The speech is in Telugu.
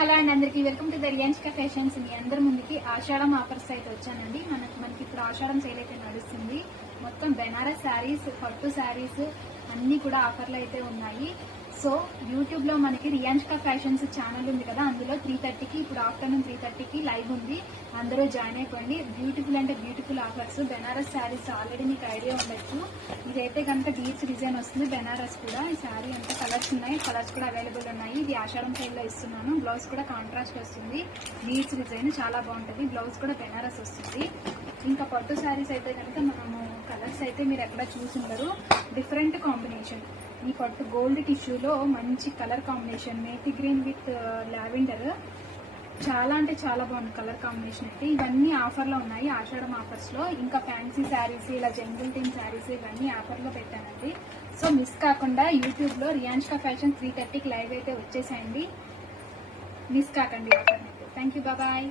హలో అండి, అందరికీ welcome to the Riyanshika fashions. మీ అందరి ముందుకి ఆషాఢం ఆఫర్స్ అయితే వచ్చానండి. మనకి ఇప్పుడు ఆషాఢం సేల్ అయితే నడుస్తుంది. మొత్తం బెనారస్ శారీస్, పట్టు శారీస్ అన్ని కూడా ఆఫర్లు అయితే ఉన్నాయి. సో యూట్యూబ్ లో మనకి రియాన్షికా ఫ్యాషన్స్ ఛానల్ ఉంది కదా, అందులో 3:30కి ఇప్పుడు ఆఫ్టర్నూన్ 3:30కి లైవ్ ఉంది. అందరూ జాయిన్ అయిపోండి. బ్యూటిఫుల్ అంటే beautiful offers. Banaras saris already మీకు ఐడియా ఉండొచ్చు. ఇదైతే కనుక బీచ్ డిజైన్ వస్తుంది. బెనారస్ కూడా ఈ శారీ అంతా కలర్స్ ఉన్నాయి, కలర్స్ కూడా అవైలబుల్ ఉన్నాయి. ఇది ఆషాఢం సేల్ లో ఇస్తున్నాను. బ్లౌజ్ కూడా కాంట్రాస్ట్ వస్తుంది. బీచ్ డిజైన్ చాలా బాగుంటుంది. బ్లౌజ్ కూడా బెనారస్ వస్తుంది. ఇంకా పట్టు శారీస్ అయితే కనుక మనము కలర్స్ అయితే మీరు ఎక్కడ చూసుండరు. Different combination. ఈ పట్టు గోల్డ్ టిష్యూలో మంచి colour combination, methi green with lavender. చాలా అంటే చాలా బాగుంది కలర్ కాంబినేషన్ అయితే. ఇవన్నీ ఆఫర్లో ఉన్నాయి ఆషాఢం ఆఫర్స్ లో. ఇంకా ఫ్యాన్సీ శారీస్, ఇలా జంగిల్ టీమ్ శారీస్ ఇవన్నీ ఆఫర్లో పెట్టానండి. సో మిస్ కాకుండా యూట్యూబ్ లో రియాన్షికా ఫ్యాషన్ 3:30కి లైవ్ అయితే వచ్చేసేయండి. మిస్ కాకండి ఆఫర్ అయితే. Thank you, bye.